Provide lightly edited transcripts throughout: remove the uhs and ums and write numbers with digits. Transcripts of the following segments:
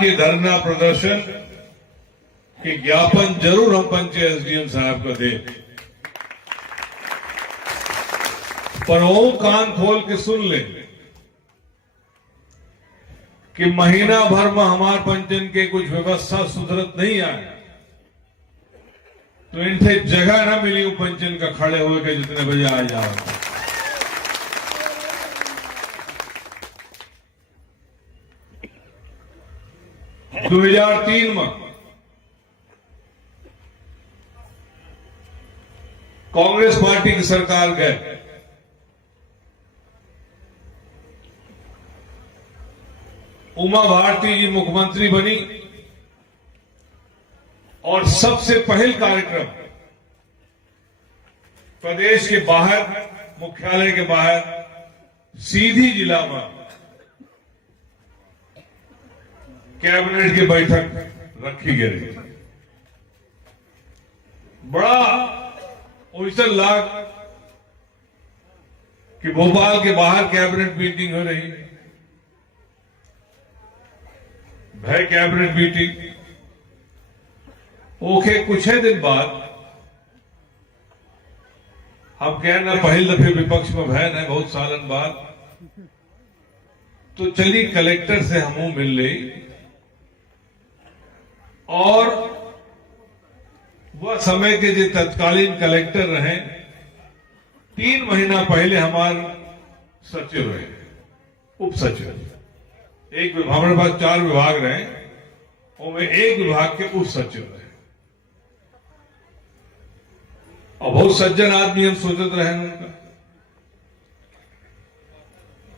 के धरना प्रदर्शन के ज्ञापन जरूर हम पंच एसडीएम साहब को दें, पर वो कान खोल के सुन ले कि महीना भर में हमार पंचन के कुछ व्यवस्था सुधरत नहीं आए तो इनसे जगह ना मिली वो पंचन का खड़े हुए के जितने बजे आ जाओ। 2003 में कांग्रेस पार्टी की सरकार गए, उमा भारती जी मुख्यमंत्री बनी और सबसे पहल कार्यक्रम प्रदेश के बाहर, मुख्यालय के बाहर सीधी जिला में कैबिनेट की बैठक रखी गई। बड़ा ओइसन लाग कि भोपाल के बाहर कैबिनेट मीटिंग हो रही, भय कैबिनेट मीटिंग ओके। कुछ है दिन बाद हम कहना पहले दफे विपक्ष में भय है बहुत सालन बाद, तो चली कलेक्टर से हम मिल ली और वह समय के जो तत्कालीन कलेक्टर रहे 3 महीना पहले हमारे सचिव रहे, उप सचिव। एक विभाग, हमारे पास 4 विभाग रहे, उनमें एक विभाग के उप सचिव रहे और बहुत सज्जन आदमी हम सोचते रहे उनका।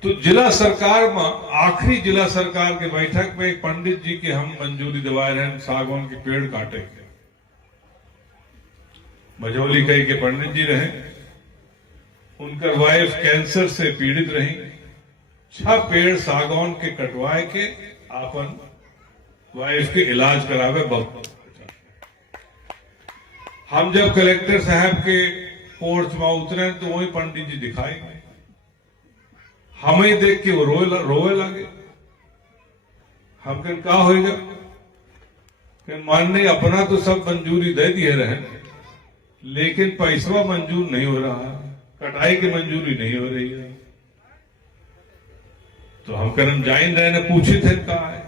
तो जिला सरकार में आखिरी जिला सरकार के बैठक में एक पंडित जी के हम मंजूरी दिवाए रहे, सागवान के पेड़ काटे के। मझौली कई के पंडित जी रहे, उनका वाइफ कैंसर से पीड़ित रही, 6 पेड़ सागौन के कटवाए के आपन वाइफ के इलाज करावे। बहुत हम जब कलेक्टर साहब के पोर्च में उतरे तो वही पंडित जी दिखाई, हमें देख के वो रोवे लगे। हम कहें क्या होगा, मानने अपना तो सब मंजूरी दे दिए रहे, लेकिन पैसा मंजूर नहीं हो रहा है, कटाई की मंजूरी नहीं हो रही है। तो हम करम जाइन रहे ने पूछे थे कहा है।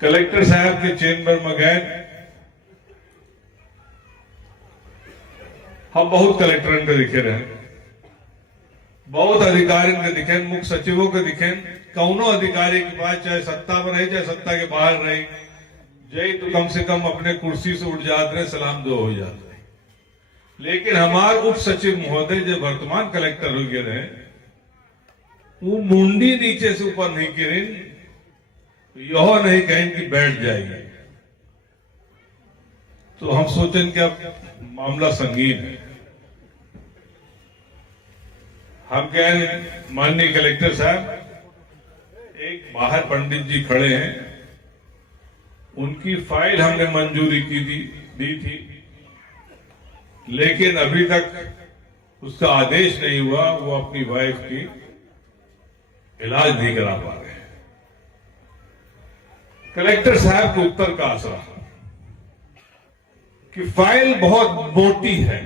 कलेक्टर साहब के चेंबर में गए, हम बहुत कलेक्टर के दिखे रहे, बहुत अधिकारी के दिखे, मुख्य सचिवों के दिखे, कौनो अधिकारी के पास चाहे सत्ता में रहे चाहे सत्ता के बाहर रहे, जय तो कम से कम अपने कुर्सी से उठ जाते रहे, सलाम दो हो जाते रहे। लेकिन हमारे उप सचिव महोदय जो वर्तमान कलेक्टर हो गए रहे, वो मुंडी नीचे से ऊपर नहीं गिरी, यह नहीं कहें कि बैठ जाएगी। तो हम सोचें कि अब मामला संगीन है। हम कहें माननीय कलेक्टर साहब, एक बाहर पंडित जी खड़े हैं, उनकी फाइल हमने मंजूरी की दी थी, लेकिन अभी तक उसका आदेश नहीं हुआ, वो अपनी वाइफ की इलाज नहीं करा पा रहे हैं। कलेक्टर साहब के उत्तर का असर कि फाइल बहुत मोटी है,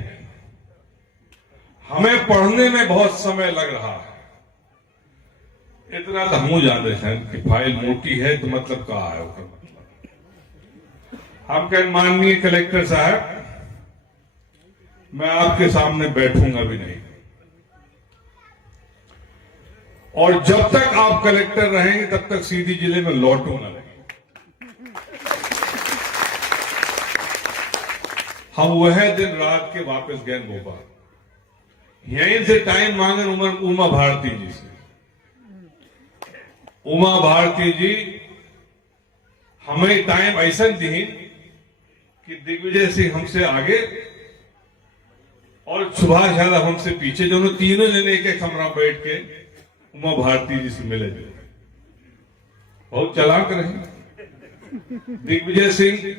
हमें पढ़ने में बहुत समय लग रहा है। इतना तो हम जानते हैं कि फाइल मोटी है तो मतलब क्या है उसका मतलब। हम कहें माननीय कलेक्टर साहब, मैं आपके सामने बैठूंगा भी नहीं, और जब तक आप कलेक्टर रहेंगे तब तक सीधी जिले में लौटूंगा नहीं। हम वह दिन रात के वापस गए भोपाल, यहीं से टाइम मांगे उमा भारती जी से। उमा भारती जी हमें टाइम ऐसा दी कि दिग्विजय सिंह हमसे आगे और सुभाष यादव हमसे पीछे, दोनों तीनों जने एक कमरा बैठ के उमा भारती जी से मिले। बहुत चालाक रहे दिग्विजय सिंह,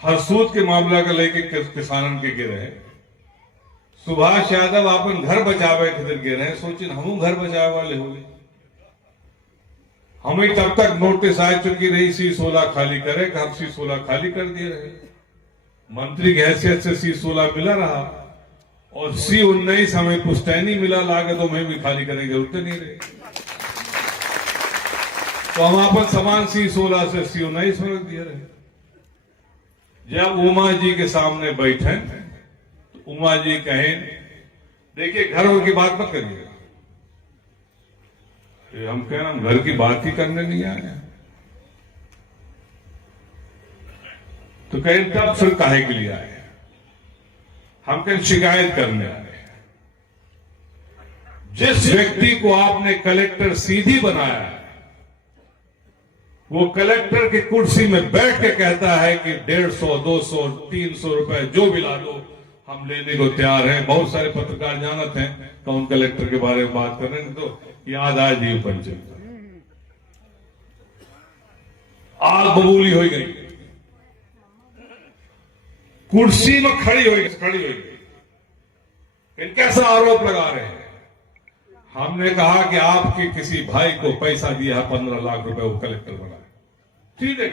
हरसूद के मामला का लेके किसानन के गिरे, सुभाष यादव अपन घर बचावे खातिर गे रहे, सोचिन हम घर बचावे वाले हो गए। हमें तब तक नोटिस आ चुकी रही C16 खाली करे, हम C16 खाली कर दिए रहे। मंत्री की हैसियत से C16 मिला रहा और C19 हमें पुश्तैनी मिला लागे, तो हमें भी खाली करने की जरूरत नहीं रही। तो हम अपन सामान C16 से C19 में रख दिए रहे। जब उमा जी के सामने बैठे तो उमा जी कहें, देखिए घरों की बात मत करिए। हम कह रहे हम घर की बात ही करने नहीं आए। तो कहें तब फिर काहे के लिए आए? हम कहें शिकायत करने आए। जिस व्यक्ति को आपने कलेक्टर सीधी बनाया है, वो कलेक्टर की कुर्सी में बैठ के कहता है कि 150, 200, 300 रुपए जो भी ला दो, हम लेने को तैयार हैं। बहुत सारे पत्रकार जानते हैं कौन कलेक्टर के बारे में बात कर रहे हैं, तो याद आ जी पंचायत आग बबूली हो गई, कुर्सी में खड़ी हो गई। इन कैसा आरोप लगा रहे हैं? हमने कहा कि आपके किसी भाई को पैसा दिया है 15 लाख रुपए, वो कलेक्टर बना। ठीक है,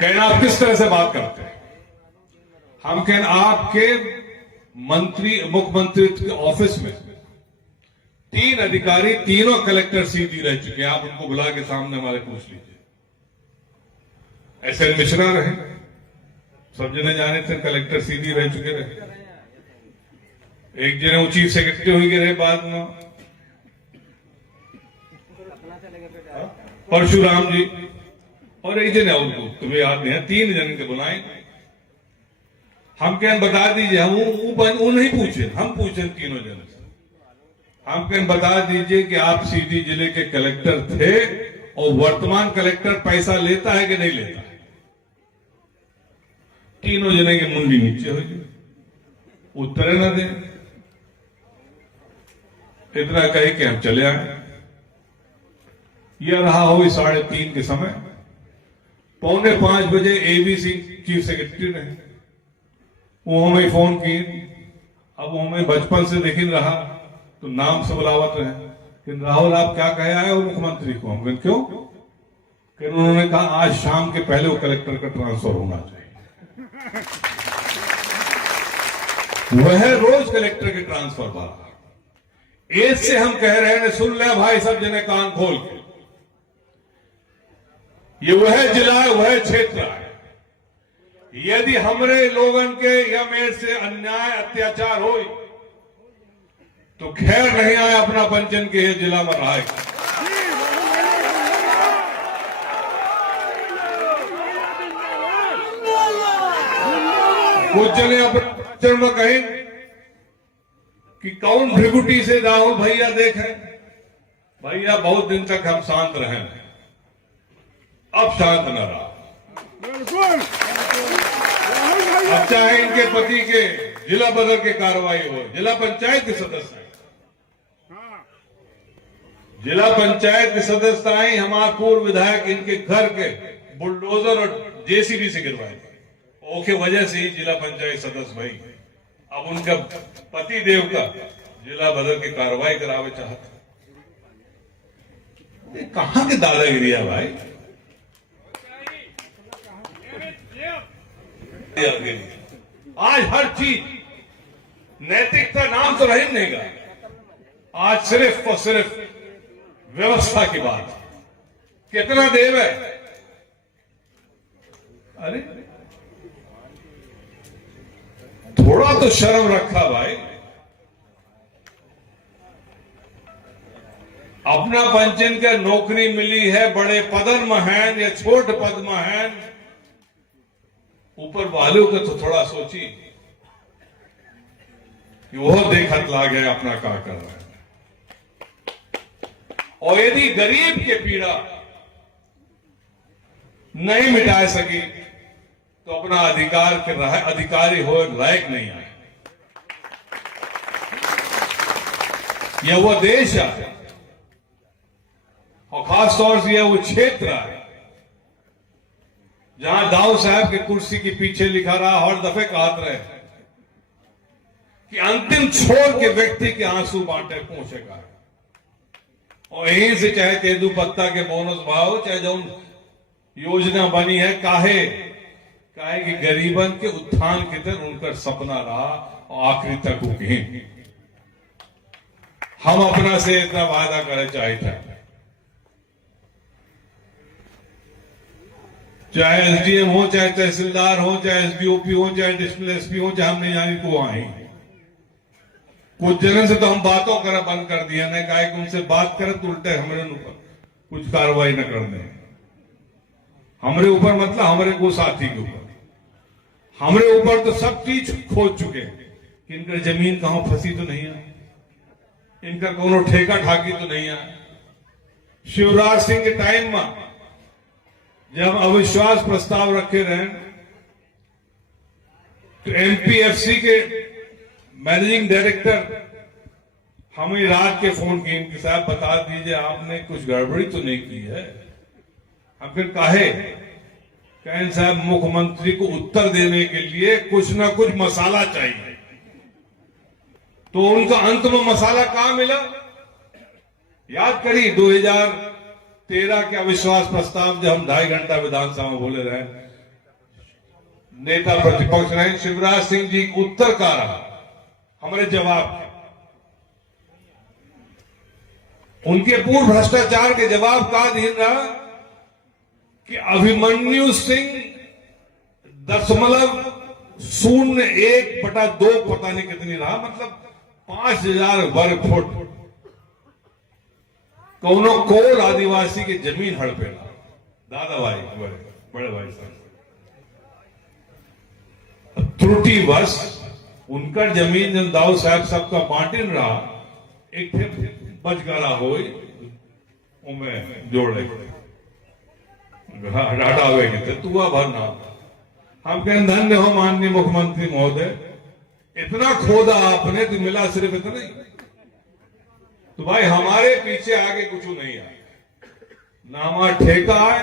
कहना आप किस तरह से बात करते हैं? हम कहना आपके मंत्री मुख्यमंत्री के ऑफिस में 3 अधिकारी, तीनों कलेक्टर सीधी रह चुके हैं। आप उनको बुला के सामने हमारे पूछ लीजिए। एसएन मिश्रा रहे, सब जने जाने थे, कलेक्टर सीधी रह चुके रहे। एक जने वो चीफ सेक्रेटरी हो गए रहे बाद में, परशुराम जी, और एक जने उनको तुम्हें याद नहीं है, 3 जन के बुलाए। हम कहें बता दीजिए, हम वो नहीं पूछे, हम पूछे तीनों जन से। हम कहें बता दीजिए कि आप सीधी जिले के कलेक्टर थे और वर्तमान कलेक्टर पैसा लेता है कि नहीं लेता है? तीनों जने की मुंडी नीचे हो गई, उत्तर न दे। इतना कहे कि हम चले आए। यह रहा हो 3:30 के समय। 4:45 बजे एबीसी चीफ सेक्रेटरी ने वो हमें फोन किए। अब वो हमें बचपन से देख रहा तो नाम से बुलावत रहे कि राहुल आप क्या कहे आए हो मुख्यमंत्री को? हम कहें क्यों? कि उन्होंने कहा आज शाम के पहले वो कलेक्टर का ट्रांसफर होना चाहिए। वह रोज कलेक्टर के ट्रांसफर बात एज से हम कह रहे हैं, सुन ले भाई सब जने कान खोल के, ये वह जिला है, वह क्षेत्र है। यदि हमरे लोगन के या मेरे से अन्याय अत्याचार हो तो खैर नहीं आए अपना पंचन के जिला में रहा। कुछ जने अपने में कहें कि कौन भृगुटी से राहुल भैया देखें। भैया बहुत दिन तक हम शांत रहे, अब शांत न रहा। अब चाहे इनके पति के जिला बदल के कार्रवाई हो, जिला पंचायत के सदस्य, जिला पंचायत के सदस्य आए, हमारा पूर्व विधायक इनके घर के बुलडोजर और जेसीबी से गिरवाए ओके वजह से ही जिला पंचायत सदस्य भाई अब उनका पति देव का जिला बदल के कार्रवाई करावे चाहते। कहां के दादागिरी है भाई? आज हर चीज नैतिकता नाम तो रही नहीं गा। आज सिर्फ और सिर्फ व्यवस्था की बात। कितना देव है? अरे थोड़ा तो शर्म रखा भाई। अपना पंचन का नौकरी मिली है, बड़े पदन में है या छोट पद में है, ऊपर वालों का तो थोड़ा सोची कि वो देखत ला गया अपना क्या कर रहा है। और यदि गरीब के पीड़ा नहीं मिटा सकी तो अपना अधिकार के अधिकारी हो लायक नहीं आए। यह वो देश है और खास तौर से यह वो क्षेत्र है जहां दाऊ साहब की कुर्सी के पीछे लिखा रहा, हर दफे कहते रहे कि अंतिम छोर के व्यक्ति के आंसू बांटे पहुंचेगा, और यहीं से चाहे तेंदू पत्ता के बोनस भाव, चाहे जो योजना बनी है, काहे कि गरीबन के उत्थान के तरह उनका सपना रहा और आखिरी तक उगे। हम अपना से इतना वादा करे चाहते हैं, चाहे एसडीएम हो, चाहे तहसीलदार हो, चाहे एसडीओपी हो, चाहे डिस्ट्रिक्ट एसपी हो, चाहे हमने जानी को आए कुछ जगह से तो हम बातों करा बंद कर दिया, नहीं कहा कि उनसे बात करें तो उल्टे हमारे ऊपर कुछ कार्रवाई न कर दें। हमारे ऊपर मतलब हमारे को साथी के ऊपर, हमारे ऊपर तो सब चीज खोज चुके हैं कि इनका जमीन कहां फंसी तो नहीं है, इनका कोनो ठेका ठाकी तो नहीं है। शिवराज सिंह के टाइम में जब अविश्वास प्रस्ताव रखे रहे तो एमपीएफसी के मैनेजिंग डायरेक्टर हमें रात के फोन किए कि साहब बता दीजिए आपने कुछ गड़बड़ी तो नहीं की है। हम फिर कहें साहब मुख्यमंत्री को उत्तर देने के लिए कुछ ना कुछ मसाला चाहिए, तो उनका अंत में मसाला कहां मिला? याद करिए 2013 के अविश्वास प्रस्ताव जब हम 2.5 घंटा विधानसभा में बोले रहे, नेता प्रतिपक्ष रहे शिवराज सिंह जी उत्तर का रहा हमारे जवाब, उनके पूर्व भ्रष्टाचार के जवाब का अधीन रहा कि अभिमन्यु सिंह 0.01/2 पता नहीं कितनी रहा, मतलब 5000 वर्ग फुट कौनो कोल आदिवासी की जमीन हड़पेला, दादा भाई बड़े भाई साहब त्रुटिवश उनका जमीन जब दाऊ साहब सबका बांटिन रहा, एक बच गला हो जोड़े हटावे तुआ भरना। हम कहें धन्य हो माननीय मुख्यमंत्री महोदय, इतना खोदा आपने तो मिला सिर्फ इतना ही, तो भाई हमारे पीछे आगे कुछ नहीं है, ना हमारा ठेका है,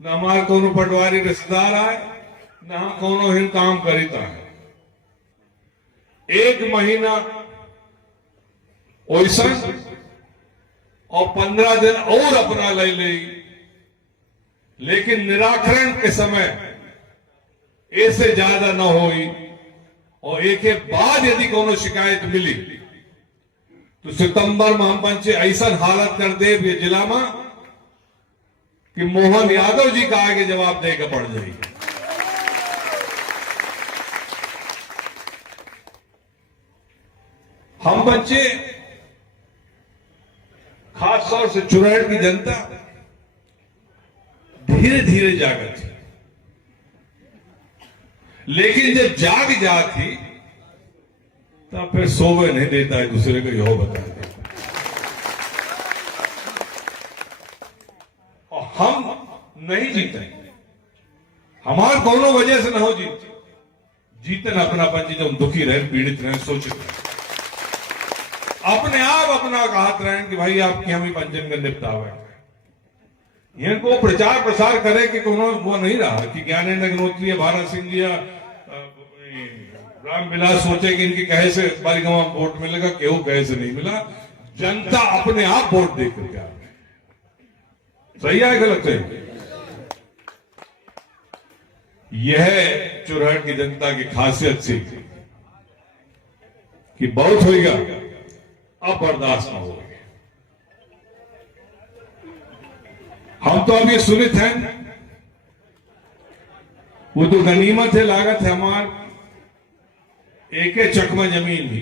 ना हमारे कोनो पटवारी रिश्तेदार है, ना हम कोनो हिन काम करीता है। 1 महीना ओइसा और 15 दिन और अपना ले, लेकिन निराकरण के समय ऐसे ज्यादा न होई, और एक के बाद यदि कोनो शिकायत मिली तो सितंबर में हम पंचे ऐसा हालत कर दे ये जिला में कि मोहन यादव जी का आगे जवाब देकर पड़ जाएगी। हम बच्चे खास तौर से चुरैल की जनता धीरे धीरे जागती, लेकिन जब जाग जाती तब फिर सोवे नहीं देता है, दूसरे को यो बता दे। और हम नहीं जीते, हमारे कोनो वजह से न हो जीतन अपना पंची जब दुखी रहे, पीड़ित रहे, सोचित रहे, अपने आप अपना कहत रहे कि भाई आपकी हम पंचन का निपटावे, इनको प्रचार प्रसार करे कि कोनो वो नहीं रहा कि ज्ञानेंद्र अग्निहोत्री या भारत सिंह जी या रामविलास सोचे कि इनके कहे से बारी गांव वोट मिलेगा, केहू कहे से नहीं मिला, जनता अपने आप वोट दे करके आ गई। सही है गलत है? यह चुरहट की जनता की खासियत थी कि बहुत होगा, अब बर्दाश्त न होगा। हम तो अब ये सुनित हैं, वो तो गनीमत है, लागत है हमार एक चकमा जमीन भी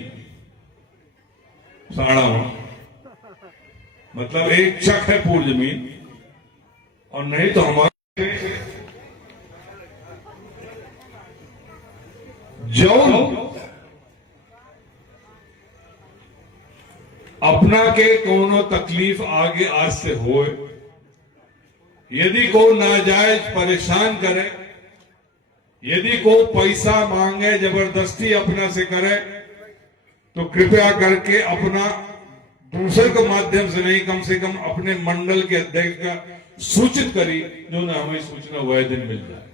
साड़ा हुआ, मतलब एक चक है पूरी जमीन, और नहीं तो हमारे जो अपना के कोनो तकलीफ आगे आज से हो, यदि को नाजायज परेशान करे, यदि को पैसा मांगे जबरदस्ती अपना से करे, तो कृपया करके अपना दूसरे के माध्यम से नहीं, कम से कम अपने मंडल के अध्यक्ष का सूचित करी जो न हमें सूचना वह दिन मिल जाए,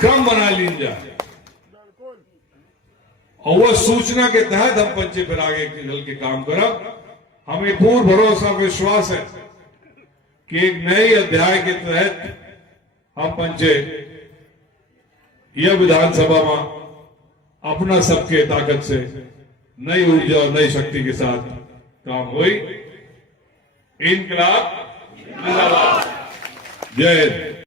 क्रम बना लीन जाए और वह सूचना के तहत हम पंचे फिर आगे चल के काम करब। हमें पूर्ण भरोसा विश्वास है कि एक नए अध्याय के तहत हम पंचे यह विधानसभा में अपना सबके ताकत से नई ऊर्जा और नई शक्ति के साथ काम हुई। इनकलाब जिंदाबाद। जय हिंद।